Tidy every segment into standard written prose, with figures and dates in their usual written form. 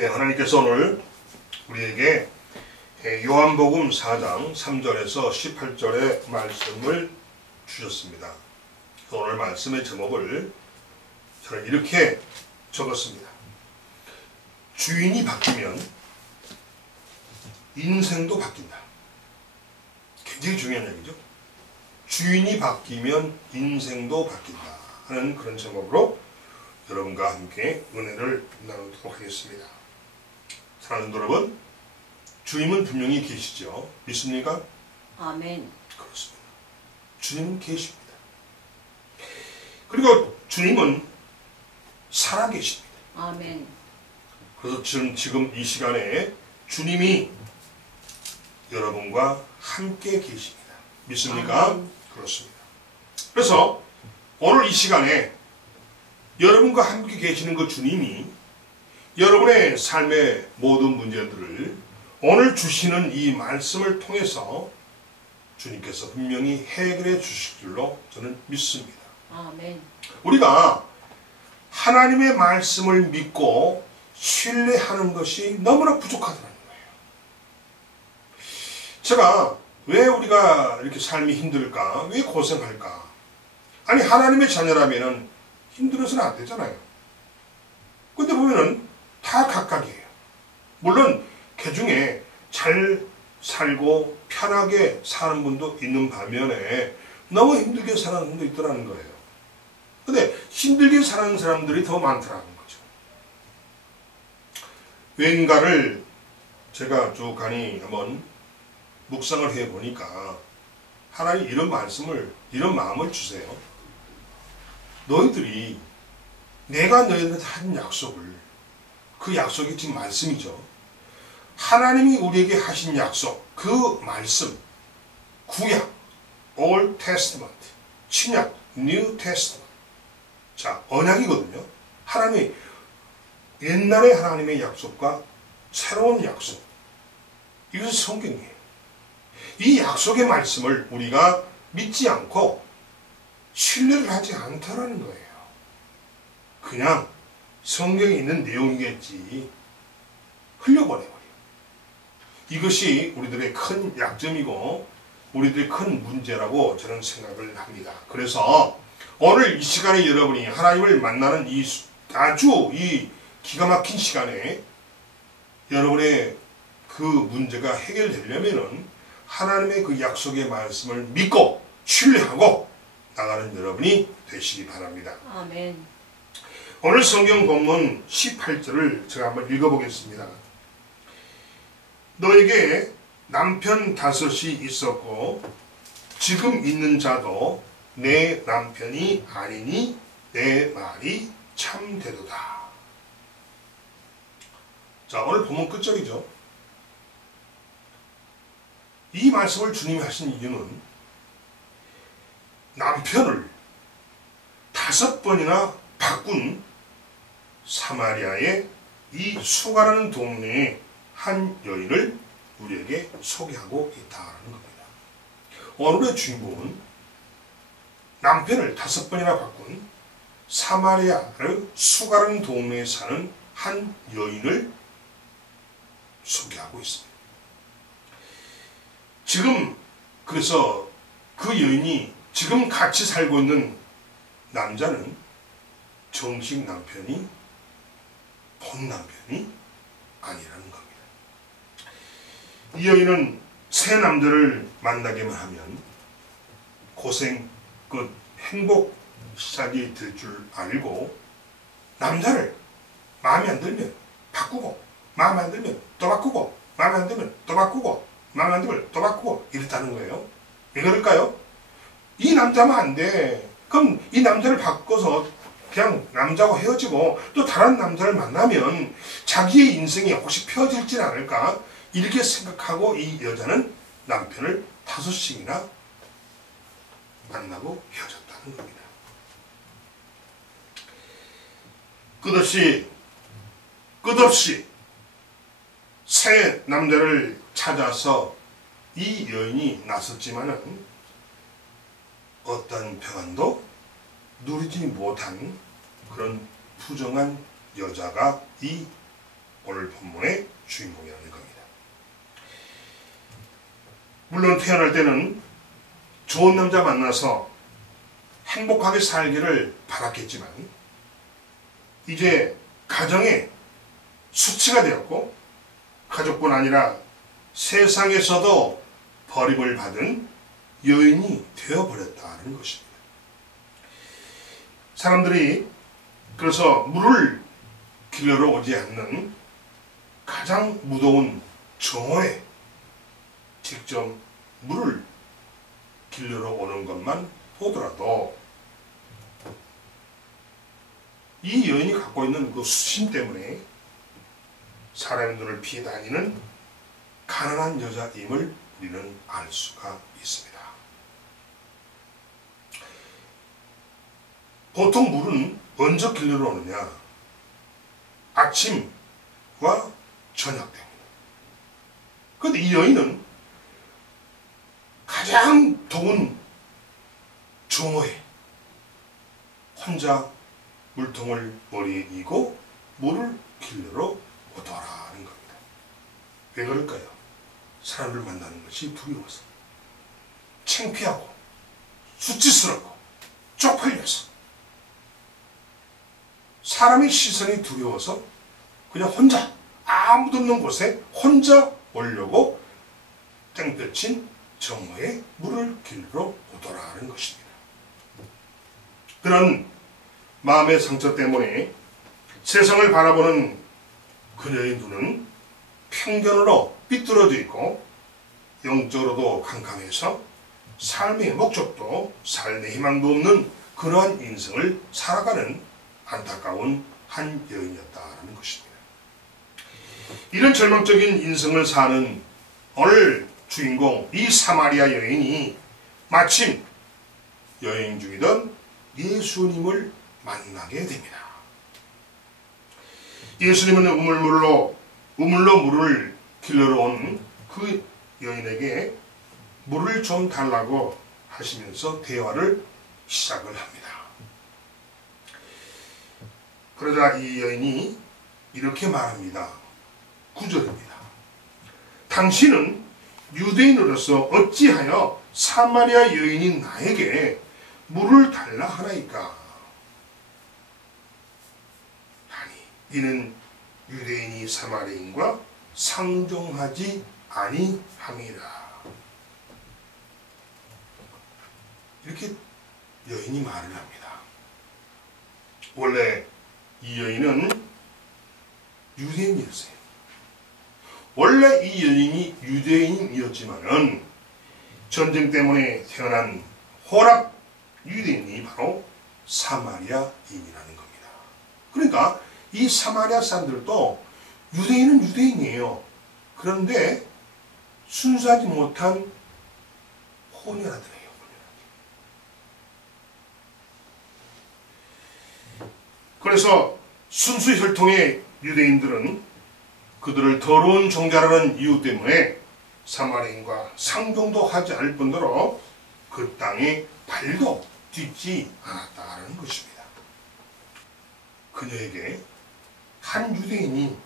하나님께서 오늘 우리에게 요한복음 4장 3절에서 18절의 말씀을 주셨습니다. 오늘 말씀의 제목을 저는 이렇게 적었습니다. 주인이 바뀌면 인생도 바뀐다. 굉장히 중요한 얘기죠. 주인이 바뀌면 인생도 바뀐다 하는 그런 제목으로 여러분과 함께 은혜를 나누도록 하겠습니다. 사랑하는 여러분, 주님은 분명히 계시죠? 믿습니까? 아멘. 그렇습니다. 주님은 계십니다. 그리고 주님은 살아계십니다. 아멘. 그래서 지금 이 시간에 주님이 여러분과 함께 계십니다. 믿습니까? 아멘. 그렇습니다. 그래서 오늘 이 시간에 여러분과 함께 계시는 그 주님이 여러분의 삶의 모든 문제들을 오늘 주시는 이 말씀을 통해서 주님께서 분명히 해결해 주실 줄로 저는 믿습니다. 아멘. 우리가 하나님의 말씀을 믿고 신뢰하는 것이 너무나 부족하다는 거예요. 제가 왜 우리가 이렇게 삶이 힘들까? 왜 고생할까? 아니, 하나님의 자녀라면은 힘들어서는 안 되잖아요. 근데 보면은 다 각각이에요. 물론 그 중에 잘 살고 편하게 사는 분도 있는 반면에 너무 힘들게 사는 분도 있더라는 거예요. 근데 힘들게 사는 사람들이 더 많더라는 거죠. 왠가를 제가 쭉 가니 한번 묵상을 해보니까 하나님 이런 말씀을, 이런 마음을 주세요. 너희들이 내가 너희들한테 한 약속을, 그 약속이 지금 말씀이죠. 하나님이 우리에게 하신 약속, 그 말씀, 구약, Old Testament, 신약, New Testament. 자, 언약이거든요. 하나님의, 옛날의 하나님의 약속과 새로운 약속. 이것은 성경이에요. 이 약속의 말씀을 우리가 믿지 않고 신뢰를 하지 않다라는 거예요. 그냥 성경에 있는 내용이겠지 흘려보내버려요. 이것이 우리들의 큰 약점이고 우리들의 큰 문제라고 저는 생각을 합니다. 그래서 오늘 이 시간에 여러분이 하나님을 만나는 이 아주 이 기가 막힌 시간에 여러분의 그 문제가 해결되려면은 하나님의 그 약속의 말씀을 믿고 신뢰하고 나가는 여러분이 되시기 바랍니다. 아멘. 오늘 성경 본문 18절을 제가 한번 읽어보겠습니다. 너에게 남편 5이 있었고 지금 있는 자도 내 남편이 아니니 내 말이 참되도다. 자, 오늘 본문 끝절이죠. 이 말씀을 주님이 하신 이유는 남편을 5번이나 바꾼 사마리아의 이 수가라는 동네의 한 여인을 우리에게 소개하고 있다는 겁니다. 오늘의 주인공은 남편을 5번이나 바꾼 사마리아의 수가라는 동네에 사는 한 여인을 소개하고 있습니다. 지금 그래서 그 여인이 지금 같이 살고 있는 남자는 정식 남편이 본 남편이 아니라는 겁니다. 이 여인은 새 남자를 만나기만 하면 고생 끝 행복 시작이 될 줄 알고 남자를 마음에 안 들면 바꾸고 마음에 안 들면 또 바꾸고 마음에 안 들면 또 바꾸고 마음에 안 들면 또 바꾸고 이랬다는 거예요. 왜 그럴까요? 이 남자면 안 돼. 그럼 이 남자를 바꿔서 그냥 남자하고 헤어지고 또 다른 남자를 만나면 자기의 인생이 혹시 펴질지 않을까 이렇게 생각하고 이 여자는 남편을 5씩이나 만나고 헤어졌다는 겁니다. 끝없이 새 남자를 찾아서 이 여인이 나섰지만은 어떤 평안도 누리지 못한 그런 부정한 여자가 이 오늘 본문의 주인공이라는 겁니다. 물론 태어날 때는 좋은 남자 만나서 행복하게 살기를 바랐겠지만 이제 가정의 수치가 되었고 가족뿐 아니라 세상에서도 버림을 받은 여인이 되어버렸다는 것입니다. 사람들이 그래서 물을 길러러 오지 않는 가장 무더운 정오에 직접 물을 길러러 오는 것만 보더라도 이 여인이 갖고 있는 그 수심 때문에 사람의 눈을 피해 다니는 가난한 여자임을 우리는 알 수가 있습니다. 보통 물은 언제 길러러 오느냐? 아침과 저녁 때입니다. 그런데 이 여인은 가장 더운 정오에 혼자 물통을 머리에 이고 물을 길러러 오더라는 겁니다. 왜 그럴까요? 사람을 만나는 것이 두려워서, 창피하고, 수치스럽고, 쪽팔려서, 사람의 시선이 두려워서 그냥 혼자 아무도 없는 곳에 혼자 오려고 땡볕인 정오에 물을 길러 오더라는 것입니다. 그런 마음의 상처 때문에 세상을 바라보는 그녀의 눈은 편견으로 삐뚤어져 있고 영적으로도 캄캄해서 삶의 목적도 삶의 희망도 없는 그러한 인생을 살아가는 안타까운 한 여인이었다는 것입니다. 이런 절망적인 인생을 사는 오늘 주인공 이 사마리아 여인이 마침 여행 중이던 예수님을 만나게 됩니다. 예수님은 우물로 물을 길러러 온 그 여인에게 물을 좀 달라고 하시면서 대화를 시작을 합니다. 그러자 이 여인이 이렇게 말합니다. 9절입니다. 당신은 유대인으로서 어찌하여 사마리아 여인인 나에게 물을 달라 하나이까? 아니, 이는 유대인이 사마리아인과 상종하지 아니함이라. 이렇게 여인이 말을 합니다. 원래 이 여인은 유대인이었어요. 원래 이 여인이 유대인이었지만은 전쟁 때문에 태어난 호락 유대인이 바로 사마리아인이라는 겁니다. 그러니까 이 사마리아 사람들도 유대인은 유대인이에요. 그런데 순수하지 못한 혼혈아들이에요. 그래서 순수 혈통의 유대인들은 그들을 더러운 종자라는 이유 때문에 사마리아인과 상종도 하지 않을 뿐더러 그 땅에 발도 딛지 않았다는 것입니다. 그녀에게 한 유대인이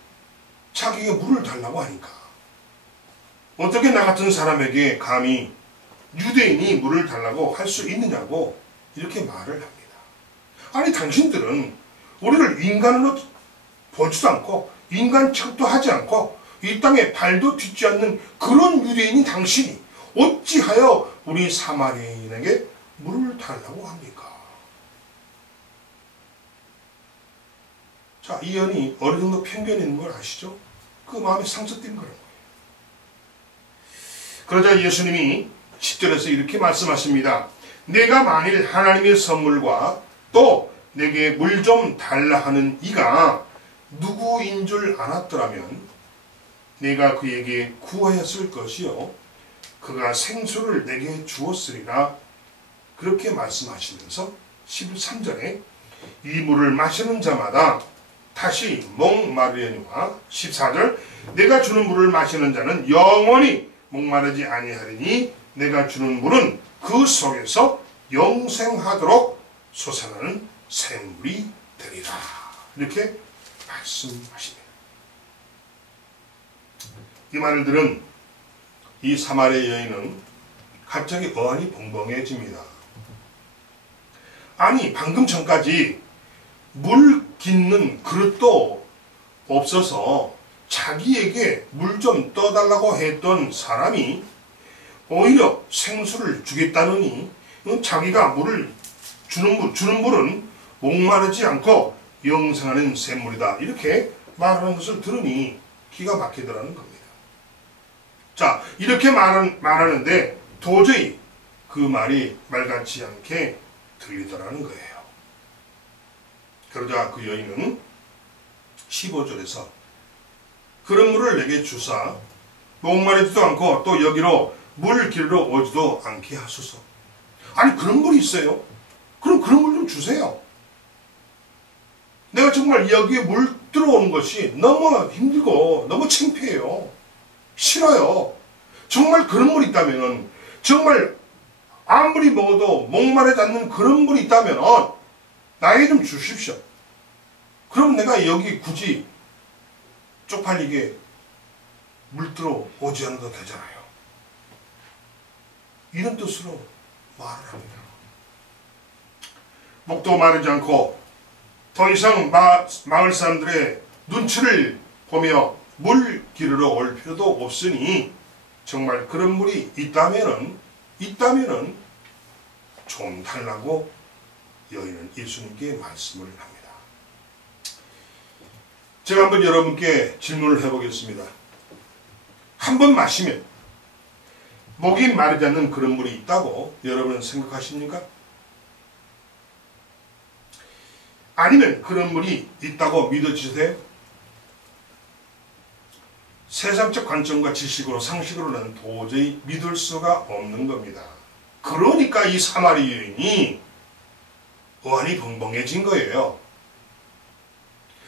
자기에게 물을 달라고 하니까 어떻게 나 같은 사람에게 감히 유대인이 물을 달라고 할 수 있느냐고 이렇게 말을 합니다. 아니 당신들은 우리를 인간으로 보지도 않고 인간 취급도 하지 않고 이 땅에 발도 딛지 않는 그런 유대인인 당신이 어찌하여 우리 사마리아인에게 물을 달라고 합니까? 자, 이 여인이 어느 정도 편견이 있는 걸 아시죠? 그 마음에 상처된 거예요. 그러자 예수님이 10절에서 이렇게 말씀하십니다. 내가 만일 하나님의 선물과 또 내게 물 좀 달라 하는 이가 누구인 줄 알았더라면 내가 그에게 구하였을 것이요 그가 생수를 내게 주었으리라. 그렇게 말씀하시면서 13절에 이 물을 마시는 자마다 다시 목마르려니와 14절 내가 주는 물을 마시는 자는 영원히 목마르지 아니하리니 내가 주는 물은 그 속에서 영생하도록 솟아나는 샘물이 되리라. 이렇게 말씀하십니다. 이 말을 들은 이 사마리아 여인은 갑자기 어안이 벙벙해집니다. 아니, 방금 전까지 물 깃는 그릇도 없어서 자기에게 물 좀 떠달라고 했던 사람이 오히려 생수를 주겠다느니 자기가 물을 주는 물은 목마르지 않고 영생하는 샘물이다. 이렇게 말하는 것을 들으니 기가 막히더라는 겁니다. 자, 이렇게 말하는데 도저히 그 말이 말같지 않게 들리더라는 거예요. 그러자 그 여인은 15절에서 그런 물을 내게 주사 목마르지도 않고 또 여기로 물 기르러 오지도 않게 하소서. 아니, 그런 물이 있어요? 그럼 그런 물 좀 주세요. 내가 정말 여기에 물 들어오는 것이 너무 힘들고 너무 창피해요. 싫어요. 정말 그런 물이 있다면, 정말 아무리 먹어도 목마르지 않는 그런 물이 있다면 나에게 좀 주십시오. 그럼 내가 여기 굳이 쪽팔리게 물 들어오지 않아도 되잖아요. 이런 뜻으로 말을 합니다. 목도 마르지 않고 더 이상 마을 사람들의 눈치를 보며 물 기르러 올 필요도 없으니 정말 그런 물이 있다면은 좀 달라고 여인은 예수님께 말씀을 합니다. 제가 한번 여러분께 질문을 해보겠습니다. 한 번 마시면 목이 마르지 않는 그런 물이 있다고 여러분은 생각하십니까? 아니면 그런 물이 있다고 믿어지세요? 세상적 관점과 지식으로 상식으로는 도저히 믿을 수가 없는 겁니다. 그러니까 이 사마리 여인이 어안이 벙벙해진 거예요.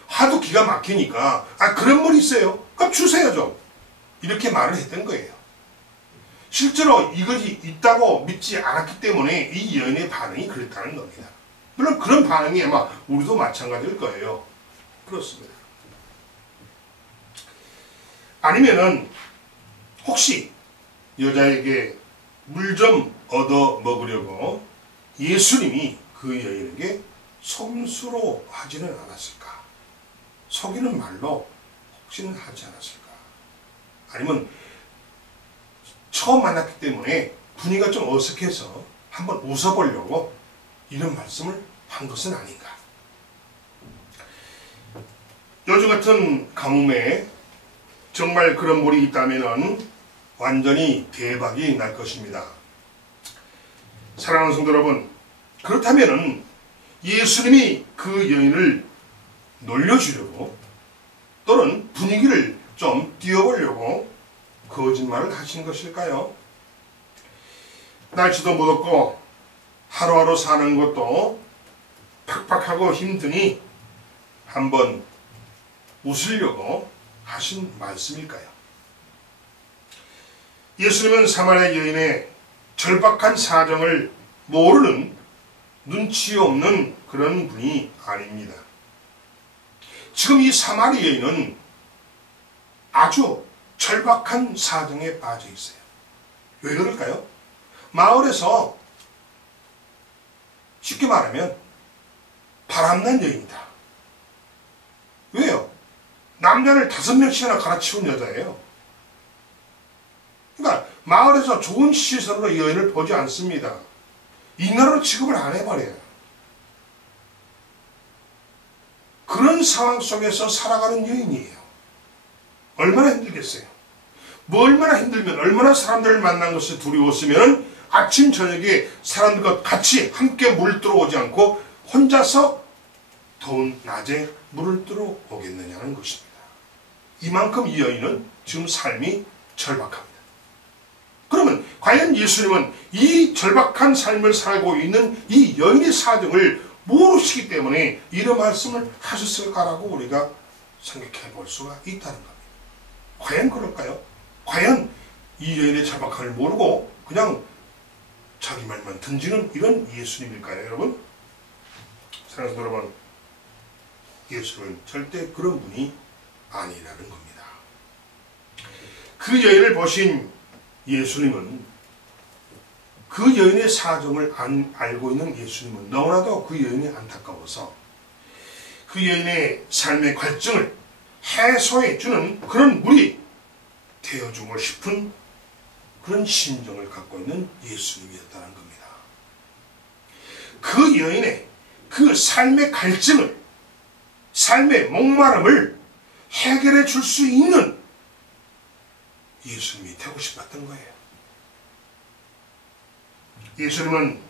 하도 기가 막히니까 그런 물이 있어요? 그럼 주세요 좀. 이렇게 말을 했던 거예요. 실제로 이것이 있다고 믿지 않았기 때문에 이 여인의 반응이 그랬다는 겁니다. 물론 그런 반응이 아마 우리도 마찬가지일 거예요. 그렇습니다. 아니면은 혹시 여자에게 물 좀 얻어 먹으려고 예수님이 그 여인에게 속임수로 하지는 않았을까? 속이는 말로 혹시는 하지 않았을까? 아니면 처음 만났기 때문에 분위기가 좀 어색해서 한번 웃어보려고 이런 말씀을 한 것은 아닌가? 요즘 같은 가뭄에 정말 그런 물이 있다면 완전히 대박이 날 것입니다. 사랑하는 성도 여러분, 그렇다면 예수님이 그 여인을 놀려주려고 또는 분위기를 좀 띄워보려고 거짓말을 하신 것일까요? 날씨도 무덥고 하루하루 사는 것도 팍팍하고 힘드니 한번 웃으려고 하신 말씀일까요? 예수님은 사마리아 여인의 절박한 사정을 모르는 눈치 없는 그런 분이 아닙니다. 지금 이 사마리아 여인은 아주 절박한 사정에 빠져 있어요. 왜 그럴까요? 마을에서 쉽게 말하면 바람난 여인이다. 왜요? 남자를 5명씩이나 갈아치운 여자예요. 그러니까 마을에서 좋은 시선으로 여인을 보지 않습니다. 인간으로 취급을 안 해버려요. 그런 상황 속에서 살아가는 여인이에요. 얼마나 힘들겠어요. 뭐 얼마나 힘들면, 얼마나 사람들을 만난 것이 두려웠으면 아침 저녁에 사람들과 같이 함께 물 들어오지 않고 혼자서 더운 낮에 물을 들어오겠느냐는 것입니다. 이만큼 이 여인은 지금 삶이 절박합니다. 그러면 과연 예수님은 이 절박한 삶을 살고 있는 이 여인의 사정을 모르시기 때문에 이런 말씀을 하셨을까라고 우리가 생각해 볼 수가 있다는 겁니다. 과연 그럴까요? 과연 이 여인의 절박함을 모르고 그냥 자기 말만 던지는 이런 예수님일까요, 여러분? 사랑하는 여러분, 예수님은 절대 그런 분이 아니라는 겁니다. 그 여인을 보신 예수님은, 그 여인의 사정을 알고 있는 예수님은 너무나도 그 여인이 안타까워서 그 여인의 삶의 갈증을 해소해 주는 그런 물이 되어주고 싶은 그런 심정을 갖고 있는 예수님이었다는 겁니다. 그 여인의 그 삶의 갈증을, 삶의 목마름을 해결해 줄 수 있는 예수님이 되고 싶었던 거예요. 예수님은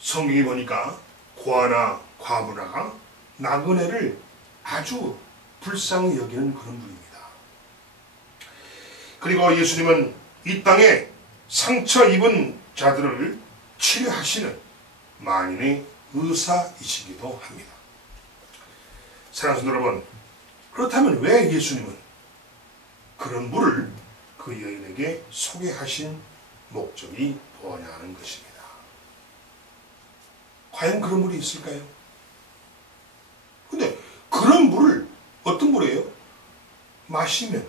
성경에 보니까 고아나 과부나 나그네를 아주 불쌍히 여기는 그런 분입니다. 그리고 예수님은 이 땅에 상처 입은 자들을 치료하시는 만인의 의사이시기도 합니다. 사랑하는 성도 여러분, 그렇다면 왜 예수님은 그런 물을 그 여인에게 소개하신 목적이 뭐냐 하는 것입니다. 과연 그런 물이 있을까요? 근데 그런 물을, 어떤 물이에요? 마시면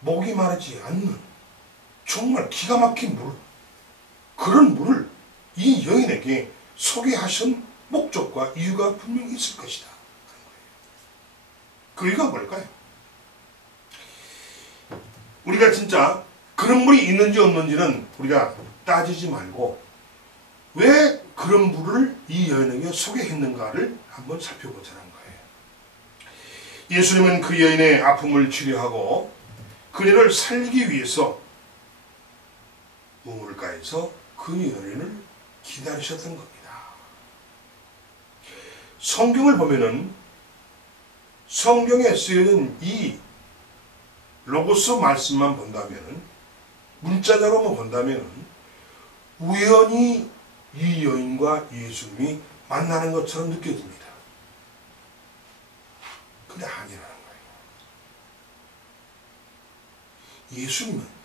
목이 마르지 않는 정말 기가 막힌 물, 그런 물을 이 여인에게 소개하신 목적과 이유가 분명히 있을 것이다. 그 이유가 뭘까요? 우리가 진짜 그런 물이 있는지 없는지는 우리가 따지지 말고 왜 그런 물을 이 여인에게 소개했는가를 한번 살펴보자는 거예요. 예수님은 그 여인의 아픔을 치료하고 그녀를 살리기 위해서 우물가에서 그 여인을 기다리셨던 겁니다. 성경을 보면은, 성경에 쓰여진 이 로고스 말씀만 본다면은, 문자적으로만 본다면은 우연히 이 여인과 예수님이 만나는 것처럼 느껴집니다. 근데 아니라는 거예요. 예수님은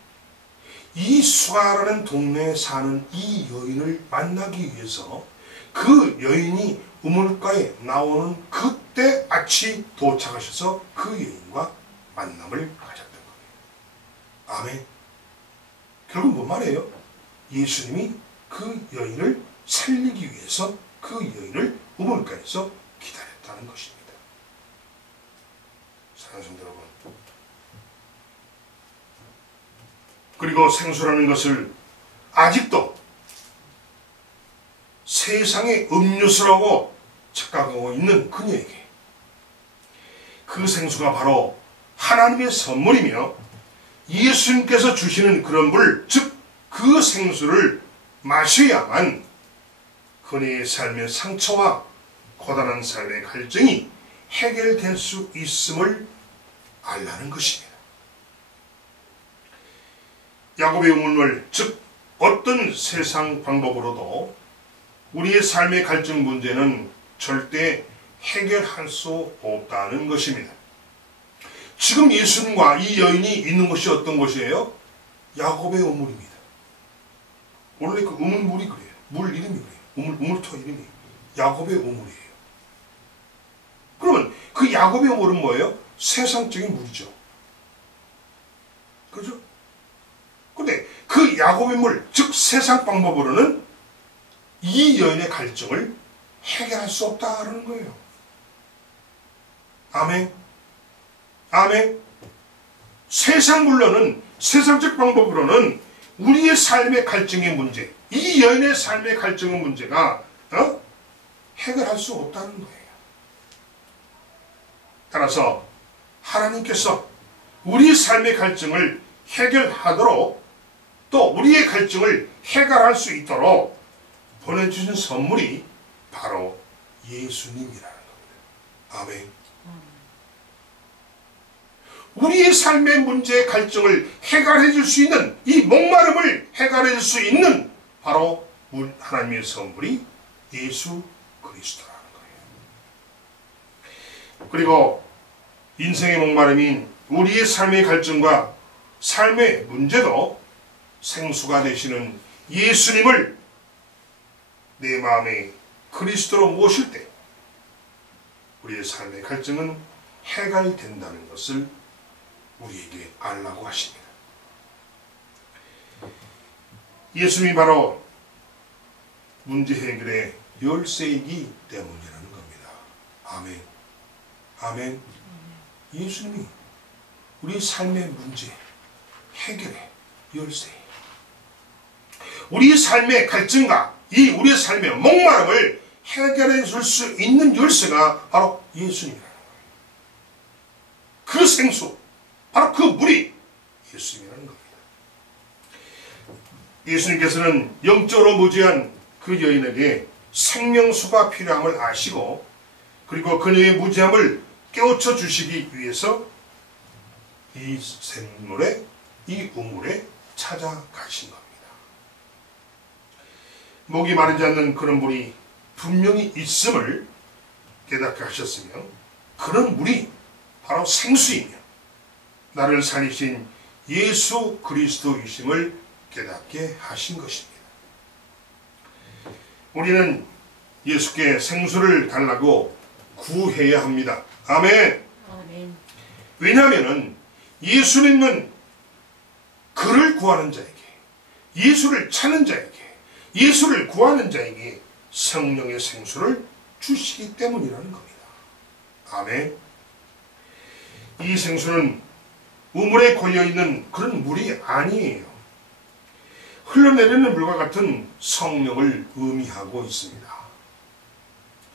이 수가라는 동네에 사는 이 여인을 만나기 위해서 그 여인이 우물가에 나오는 그때 아치 도착하셔서 그 여인과 만남을 가졌던 거예요. 아멘. 결국 뭔 말이에요? 예수님이 그 여인을 살리기 위해서 그 여인을 우물가에서 기다렸다는 것입니다. 사랑하는 성도 여러분, 그리고 생수라는 것을 아직도 세상의 음료수라고 착각하고 있는 그녀에게 그 생수가 바로 하나님의 선물이며 예수님께서 주시는 그런 물, 즉 그 생수를 마셔야만 그녀의 삶의 상처와 고단한 삶의 갈증이 해결될 수 있음을 알라는 것입니다. 야곱의 우물물, 즉 어떤 세상 방법으로도 우리의 삶의 갈증 문제는 절대 해결할 수 없다는 것입니다. 지금 예수님과 이 여인이 있는 곳이 어떤 곳이에요? 야곱의 우물입니다. 원래 그 우물물이 그래요. 물 이름이 그래요. 우물터 이름이 야곱의 우물이에요. 그러면 그 야곱의 우물은 뭐예요? 세상적인 물이죠. 그렇죠? 근데 그 야곱의 물, 즉 세상 방법으로는 이 여인의 갈증을 해결할 수 없다는 거예요. 아멘. 아멘. 세상 물론은, 세상적 방법으로는 우리의 삶의 갈증의 문제, 이 여인의 삶의 갈증의 문제가 해결할 수 없다는 거예요. 따라서 하나님께서 우리 삶의 갈증을 해결하도록, 또 우리의 갈증을 해결할 수 있도록 보내주신 선물이 바로 예수님이라는 겁니다. 아멘. 우리의 삶의 문제의 갈증을 해결해 줄 수 있는, 이 목마름을 해결해 줄 수 있는 바로 하나님의 선물이 예수 그리스도라는 거예요. 그리고 인생의 목마름인 우리의 삶의 갈증과 삶의 문제도 생수가 되시는 예수님을 내 마음에 그리스도로 모실 때 우리의 삶의 갈증은 해결된다는 것을 우리에게 알라고 하십니다. 예수님이 바로 문제 해결의 열쇠이기 때문이라는 겁니다. 아멘. 아멘. 예수님이 우리 삶의 문제 해결의 열쇠, 우리 삶의 갈증과 이 우리의 삶의 목마름을 해결해 줄 수 있는 열쇠가 바로 예수님이라는 거예요. 그 생수, 바로 그 물이 예수님이라는 겁니다. 예수님께서는 영적으로 무지한 그 여인에게 생명수가 필요함을 아시고, 그리고 그녀의 무지함을 깨우쳐 주시기 위해서 이 샘물에, 이 우물에 찾아가신 겁니다. 목이 마르지 않는 그런 물이 분명히 있음을 깨닫게 하셨으며, 그런 물이 바로 생수이며 나를 살리신 예수 그리스도이심을 깨닫게 하신 것입니다. 우리는 예수께 생수를 달라고 구해야 합니다. 아멘. 아멘. 왜냐하면 예수님은 그를 구하는 자에게, 예수를 찾는 자에게, 예수를 구하는 자에게 성령의 생수를 주시기 때문이라는 겁니다. 아멘. 이 생수는 우물에 고여있는 그런 물이 아니에요. 흘러내리는 물과 같은 성령을 의미하고 있습니다.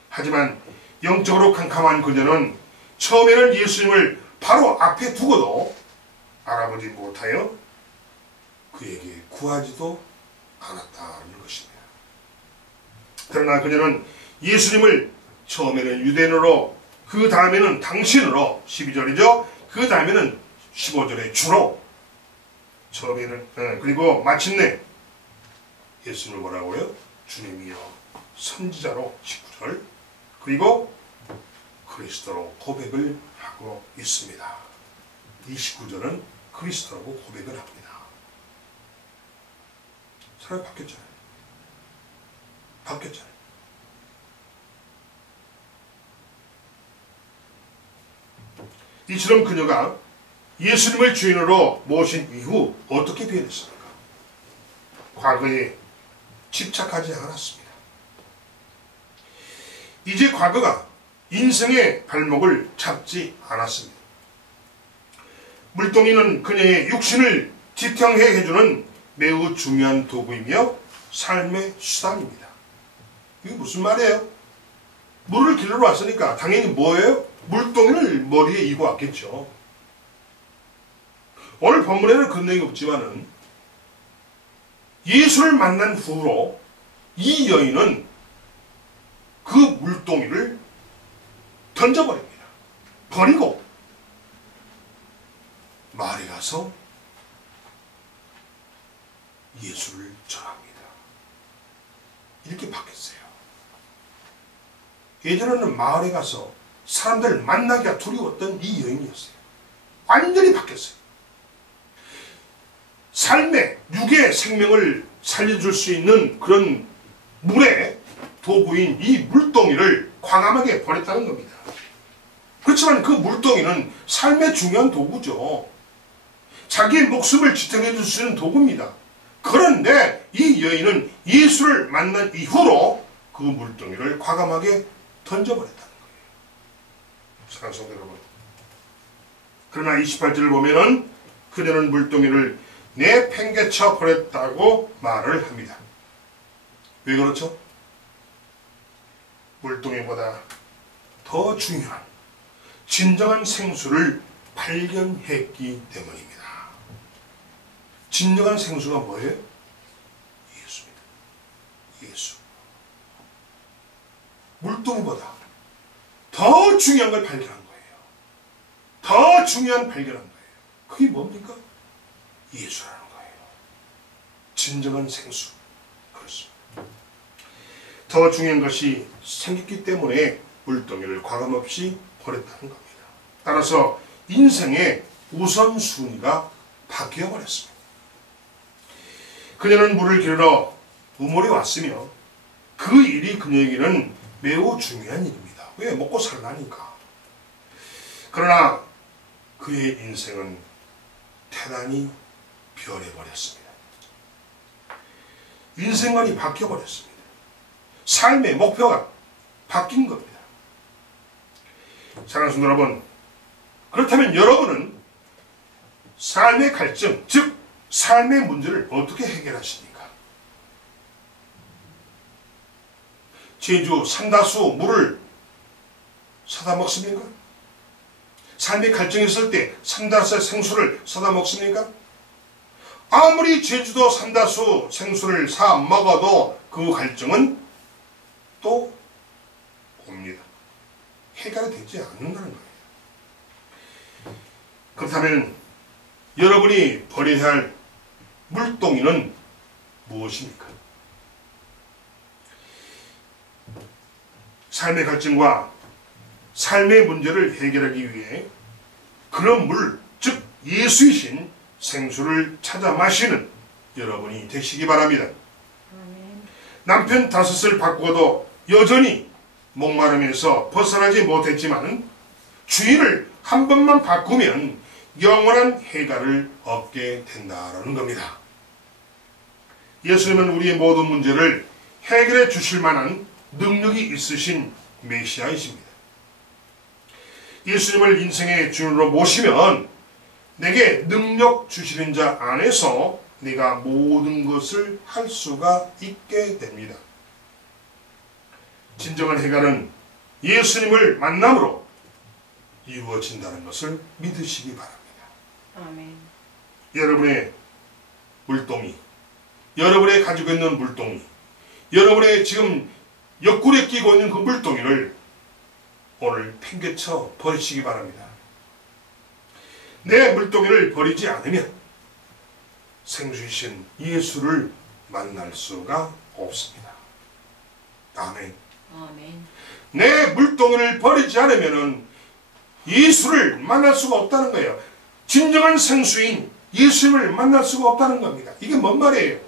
하지만 영적으로 캄캄한 그녀는 처음에는 예수님을 바로 앞에 두고도 알아보지 못하여 그에게 구하지도 않았다는 것입니다. 그러나 그녀는 예수님을 처음에는 유대인으로, 그 다음에는 당신으로, 12절이죠. 그 다음에는 15절의 주로, 처음에는 그리고 마침내 예수님을 뭐라고요? 주님이여 선지자로 19절, 그리고 그리스도로 고백을 하고 있습니다. 29절은 그리스도라고 고백을 합니다. 사람이 바뀌었잖아요. 바뀌었잖아요. 이처럼 그녀가 예수님을 주인으로 모신 이후 어떻게 변했습니까? 과거에 집착하지 않았습니다. 이제 과거가 인생의 발목을 잡지 않았습니다. 물동이는 그녀의 육신을 지탱해 해주는 매우 중요한 도구이며 삶의 수단입니다. 이게 무슨 말이에요? 물을 길러 왔으니까 당연히 뭐예요? 물동이를 머리에 이고 왔겠죠. 오늘 본문에는 그런 내용이 없지만은 예수를 만난 후로 이 여인은 그 물동이를 던져버립니다. 버리고 마을에 가서 예수를 전합니다. 이렇게 바뀌었어요. 예전에는 마을에 가서 사람들 만나기가 두려웠던 이 여인이었어요. 완전히 바뀌었어요. 삶의 육의 생명을 살려줄 수 있는 그런 물의 도구인 이 물동이를 과감하게 버렸다는 겁니다. 그렇지만 그 물동이는 삶의 중요한 도구죠. 자기의 목숨을 지탱해 줄 수 있는 도구입니다. 그런데 이 여인은 예수를 만난 이후로 그 물동이를 과감하게 던져버렸다는 거예요. 사랑하는 성도 여러분, 그러나 28절을 보면은 그녀는 물동이를 내팽개쳐 버렸다고 말을 합니다. 왜 그렇죠? 물동이보다 더 중요한 진정한 생수를 발견했기 때문입니다. 진정한 생수가 뭐예요? 예수입니다. 예수. 물동이보다 더 중요한 걸 발견한 거예요. 더 중요한 발견한 거예요. 그게 뭡니까? 예수라는 거예요. 진정한 생수. 그렇습니다. 더 중요한 것이 생겼기 때문에 물동이를 과감없이 버렸다는 겁니다. 따라서 인생의 우선순위가 바뀌어버렸습니다. 그녀는 물을 길러 우물에 왔으며 그 일이 그녀에게는 매우 중요한 일입니다. 왜? 먹고 살라니까. 그러나 그의 인생은 대단히 변해버렸습니다. 인생관이 바뀌어버렸습니다. 삶의 목표가 바뀐 겁니다. 사랑하는 성도 여러분, 그렇다면 여러분은 삶의 갈증, 즉 삶의 문제를 어떻게 해결하십니까? 제주 삼다수 물을 사다 먹습니까? 삶의 갈증이 있을 때 삼다수 생수를 사다 먹습니까? 아무리 제주도 삼다수 생수를 사 먹어도 그 갈증은 또 옵니다. 해결이 되지 않는다는 거예요. 그렇다면 여러분이 버려야 할 물동이는 무엇입니까? 삶의 갈증과 삶의 문제를 해결하기 위해 그런 물, 즉 예수이신 생수를 찾아 마시는 여러분이 되시기 바랍니다. 남편 5을 바꾸어도 여전히 목마름에서 벗어나지 못했지만 주인을 한 번만 바꾸면 영원한 해결을 얻게 된다는 겁니다. 예수님은 우리의 모든 문제를 해결해 주실 만한 능력이 있으신 메시아이십니다. 예수님을 인생의 주인으로 모시면 내게 능력 주시는 자 안에서 내가 모든 것을 할 수가 있게 됩니다. 진정한 해결은 예수님을 만남으로 이루어진다는 것을 믿으시기 바랍니다. 아멘. 여러분의 물동이, 여러분의 가지고 있는 물동이, 여러분의 지금 옆구리에 끼고 있는 그 물동이를 오늘 팽개쳐 버리시기 바랍니다. 내 물동이를 버리지 않으면 생수이신 예수를 만날 수가 없습니다. 아멘. 아멘. 내 물동이를 버리지 않으면 예수를 만날 수가 없다는 거예요. 진정한 생수인 예수님을 만날 수가 없다는 겁니다. 이게 뭔 말이에요?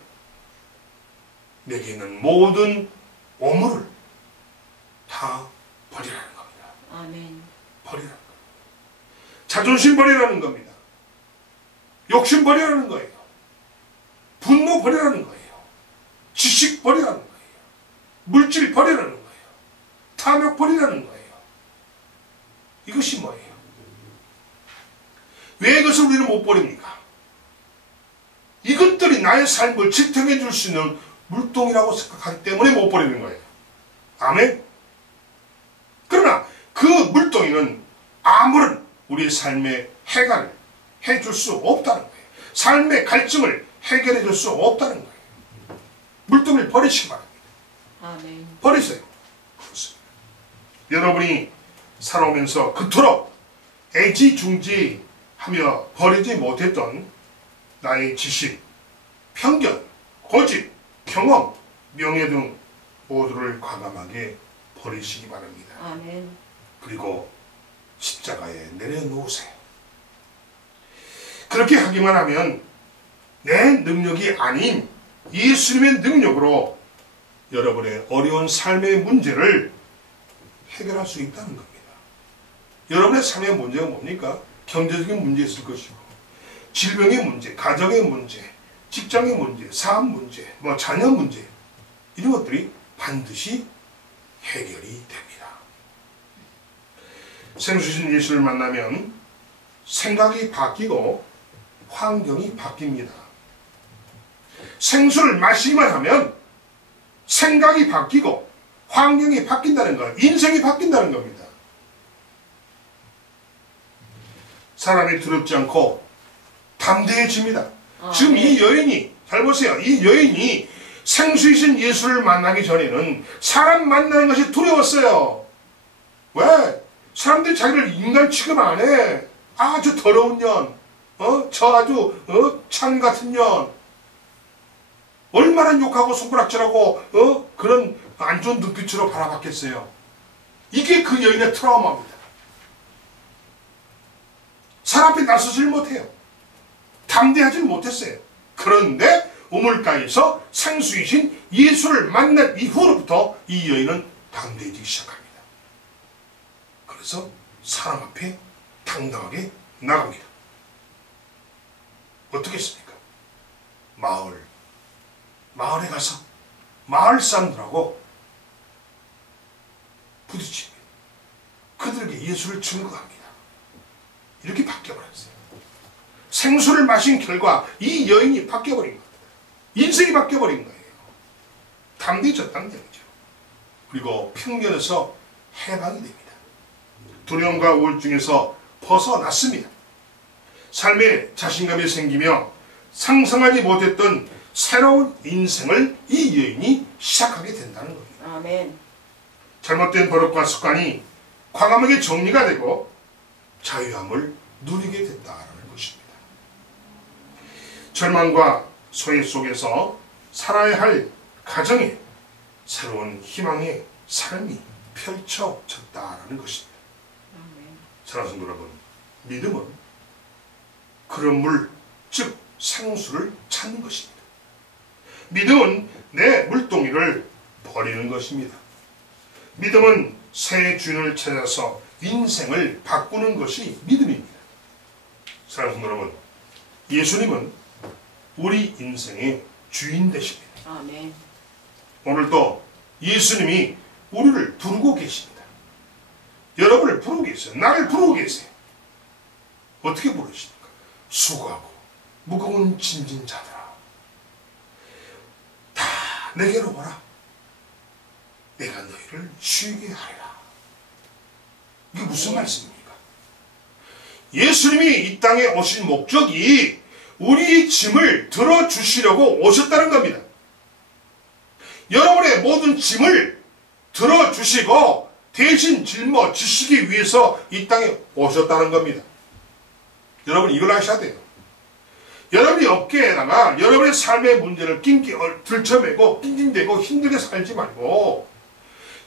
내게 있는 모든 오물을 다 버리라는 겁니다. 아멘. 버리라는 겁니다. 자존심 버리라는 겁니다. 욕심 버리라는 거예요. 분노 버리라는 거예요. 지식 버리라는 거예요. 물질 버리라는 거예요. 탐욕 버리라는 거예요. 이것이 뭐예요? 왜 이것을 우리는 못 버립니까? 이것들이 나의 삶을 지탱해 줄 수 있는 물동이라고 생각하기 때문에 못 버리는 거예요. 아멘? 그러나 그 물동이는 아무런 우리의 삶의 해결을 해줄 수 없다는 거예요. 삶의 갈증을 해결해 줄 수 없다는 거예요. 물동이를 버리시기 바랍니다. 아멘. 버리세요. 그렇습니다. 여러분이 살아오면서 그토록 애지중지하며 버리지 못했던 나의 지식, 편견, 고집, 경험, 명예 등 모두를 과감하게 버리시기 바랍니다. 아멘. 그리고 십자가에 내려놓으세요. 그렇게 하기만 하면 내 능력이 아닌 예수님의 능력으로 여러분의 어려운 삶의 문제를 해결할 수 있다는 겁니다. 여러분의 삶의 문제가 뭡니까? 경제적인 문제 있을 것이고, 질병의 문제, 가정의 문제, 직장의 문제, 사업 문제, 자녀 문제, 이런 것들이 반드시 해결이 됩니다. 생수신 예수를 만나면 생각이 바뀌고 환경이 바뀝니다. 생수를 마시기만 하면 생각이 바뀌고 환경이 바뀐다는 거예요. 인생이 바뀐다는 겁니다. 사람이 두렵지 않고 담대해집니다. 지금 이 여인이, 잘 보세요. 이 여인이 생수이신 예수를 만나기 전에는 사람 만나는 것이 두려웠어요. 왜? 사람들이 자기를 인간 취급 안 해. 아주 더러운 년, 저 아주 창 같은 년, 얼마나 욕하고 손가락질하고 그런 안 좋은 눈빛으로 바라봤겠어요. 이게 그 여인의 트라우마입니다. 사람 앞에 나서질 못해요. 담대하지 못했어요. 그런데 우물가에서 생수이신 예수를 만난 이후로부터 이 여인은 담대해지기 시작합니다. 그래서 사람 앞에 당당하게 나갑니다. 어떻게 했습니까? 마을에 가서 마을 사람들하고 부딪힙니다. 그들에게 예수를 증거합니다. 이렇게 바뀌어버렸어요. 생수를 마신 결과 이 여인이 바뀌어버린 겁니다. 인생이 바뀌어버린 거예요. 담대해졌다는 얘기죠. 그리고 평면에서 해방이 됩니다. 두려움과 우울증에서 벗어났습니다. 삶에 자신감이 생기며 상상하지 못했던 새로운 인생을 이 여인이 시작하게 된다는 겁니다. 아멘. 잘못된 버릇과 습관이 과감하게 정리가 되고 자유함을 누리게 됐다는 것입니다. 절망과 소외 속에서 살아야 할 가정에 새로운 희망의 삶이 펼쳐졌다는 것입니다. 사랑하는 성도 여러분, 믿음은 그런 물, 즉 생수를 찾는 것입니다. 믿음은 내 물동이를 버리는 것입니다. 믿음은 새 주인을 찾아서 인생을 바꾸는 것이 믿음입니다. 사랑하는 성도 여러분, 예수님은 우리 인생의 주인 되십니다. 아멘. 오늘도 예수님이 우리를 부르고 계십니다. 여러분을 부르고 계세요. 나를 부르고 계세요. 어떻게 부르십니까? 수고하고 무거운 짐진 자들아, 다 내게로 오라. 내가 너희를 쉬게 하리라. 이게 무슨 말씀입니까? 예수님이 이 땅에 오신 목적이 우리 짐을 들어주시려고 오셨다는 겁니다. 여러분의 모든 짐을 들어주시고 대신 짊어지시기 위해서 이 땅에 오셨다는 겁니다. 여러분 이걸 아셔야 돼요. 여러분이 어깨에다가 여러분의 삶의 문제를 낑기 들쳐매고 낑낑대고 힘들게 살지 말고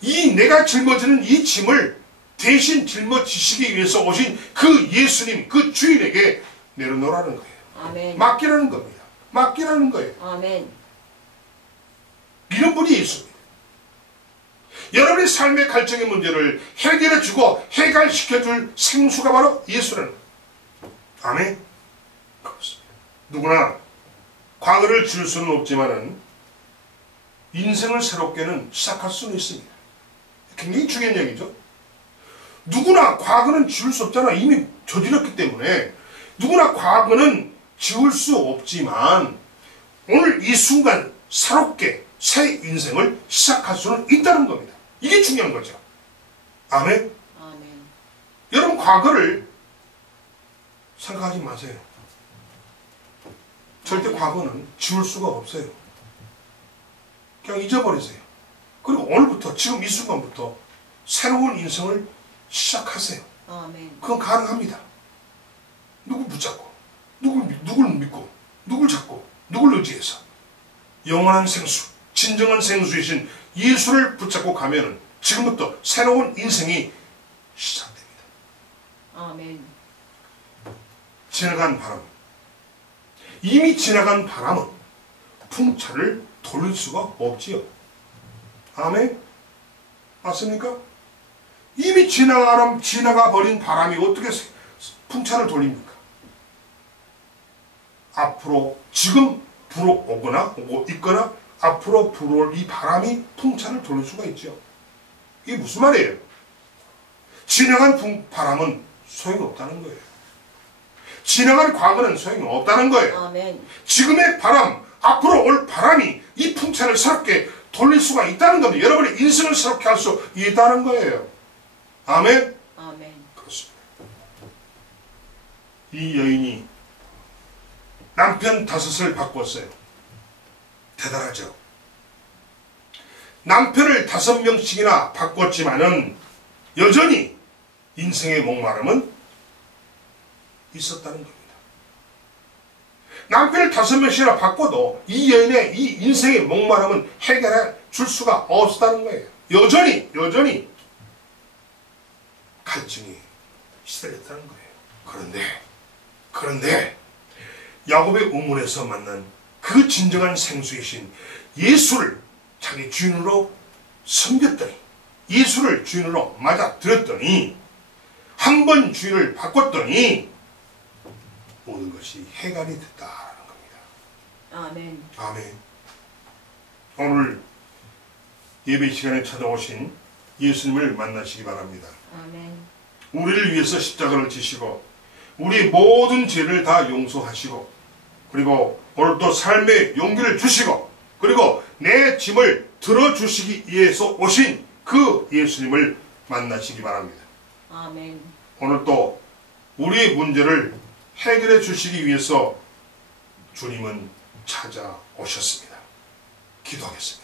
이 내가 짊어지는 이 짐을 대신 짊어지시기 위해서 오신 그 예수님, 그 주인에게 내려놓으라는 거예요. 아멘. 맡기라는 겁니다. 맡기라는 거예요. 아멘. 이런 분이 예수입니다. 여러분의 삶의 갈증의 문제를 해결해주고 해결시켜줄 생수가 바로 예수라는 거예요. 아멘. 그렇습니다. 누구나 과거를 지울 수는 없지만은 인생을 새롭게는 시작할 수는 있습니다. 굉장히 중요한 얘기죠. 누구나 과거는 지울 수 없잖아. 이미 저질렀기 때문에 누구나 과거는 지울 수 없지만 오늘 이 순간 새롭게 새 인생을 시작할 수는 있다는 겁니다. 이게 중요한 거죠. 아멘. 아멘. 여러분 과거를 생각하지 마세요. 절대 과거는 지울 수가 없어요. 그냥 잊어버리세요. 그리고 오늘부터 지금 이 순간부터 새로운 인생을 시작하세요. 아멘. 그건 가능합니다. 누구 붙잡고 누굴 믿고 누굴 잡고 누굴 의지해서 영원한 생수, 진정한 생수이신 예수를 붙잡고 가면은 지금부터 새로운 인생이 시작됩니다. 아멘. 지나간 바람, 이미 지나간 바람은 풍차를 돌릴 수가 없지요. 아멘. 맞습니까? 이미 지나가 버린 바람이 어떻게 풍차를 돌립니까? 앞으로 지금 오고 있거나 앞으로 불어올 이 바람이 풍차를 돌릴 수가 있죠. 이게 무슨 말이에요? 지나간 바람은 소용이 없다는 거예요. 지나간 과거는 소용이 없다는 거예요. 아멘. 지금의 바람, 앞으로 올 바람이 이 풍차를 새롭게 돌릴 수가 있다는 겁니다. 여러분의 인생을 새롭게 할 수 있다는 거예요. 아멘? 아멘. 그렇습니다. 이 여인이 남편 5을 바꿨어요. 대단하죠. 남편을 5명씩이나 바꿨지만은 여전히 인생의 목마름은 있었다는 겁니다. 남편을 5명씩이나 바꿔도 이 여인의 이 인생의 목마름은 해결해 줄 수가 없었다는 거예요. 여전히 갈증이 시달렸다는 거예요. 그런데 야곱의 우물에서 만난 그 진정한 생수이신 예수를 자기 주인으로 섬겼더니, 예수를 주인으로 맞아들였더니, 한 번 주인을 바꿨더니 오히려 모든 것이 해결이 됐다라는 겁니다. 아멘. 아멘. 오늘 예배 시간에 찾아오신 예수님을 만나시기 바랍니다. 아멘. 우리를 위해서 십자가를 지시고 우리 모든 죄를 다 용서하시고 그리고 오늘도 삶의 용기를 주시고 그리고 내 짐을 들어주시기 위해서 오신 그 예수님을 만나시기 바랍니다. 아멘. 오늘 또 우리의 문제를 해결해 주시기 위해서 주님은 찾아오셨습니다. 기도하겠습니다.